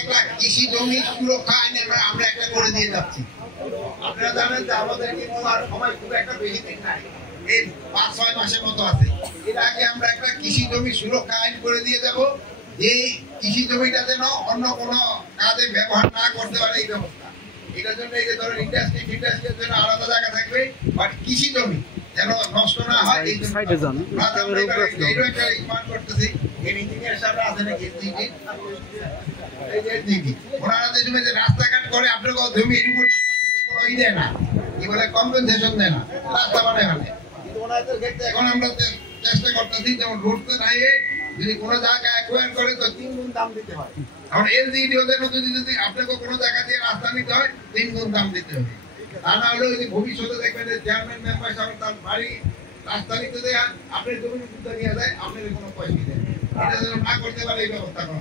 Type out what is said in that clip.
আমরা একটা কৃষি জমি সুরক্ষা আইনে আমরা একটা করে দিয়ে যাচ্ছি। আপনারা জানেন যে আমাদের কিন্তু আর সময় খুব একটা বেশি দিন নাই, এই 5-6 মাসের মতো আছে। এর আগে আমরা একটা কৃষি জমি সুরক্ষা আইন করে দিয়ে যাব, যে কৃষি জমিটা যেন অন্য কোনো কাজে ব্যবহার না করতে পারে এই ব্যবস্থা। এটার জন্য এই যে ধরেন ইন্ডাস্ট্রির জন্য আলাদা জায়গা থাকবে, বাট কৃষি জমি যেন নষ্ট না হয় এই জন্য করতেছি। ইঞ্জিনিয়ার সাহেব আছে নাকি ওনারা যে রাস্তাঘাট করে আপনার জমি ওই দেয় না, কি বলে কম্পেনসেশন দেয় না, রাস্তা বানায় ফেলে। কিন্তু ওনাদের ক্ষেত্রে এখন আমরা চেষ্টা করতেছি যেমন রোডতে নাই যদি কোনো জায়গায় অ্যাকোয়ার করে তো 3 গুণ দাম দিতে হয়। এখন এলজিডি ওদের যদি আপনাকে কোনো জায়গা দিয়ে রাস্তা নিতে হয় 3 গুণ দাম দিতে হবে। তা না হলে যদি ভবিষ্যতে দেখবেন যে চেয়ারম্যান মেম্বার সাহেব তার বাড়ি রাস্তা নিতে দেয় আপনার জমির উদ্যোগ নিয়ে যায়, আপনাদের কোনো পয়সা দেয়, এটা যেন না করতে পারে এই ব্যবস্থা করা।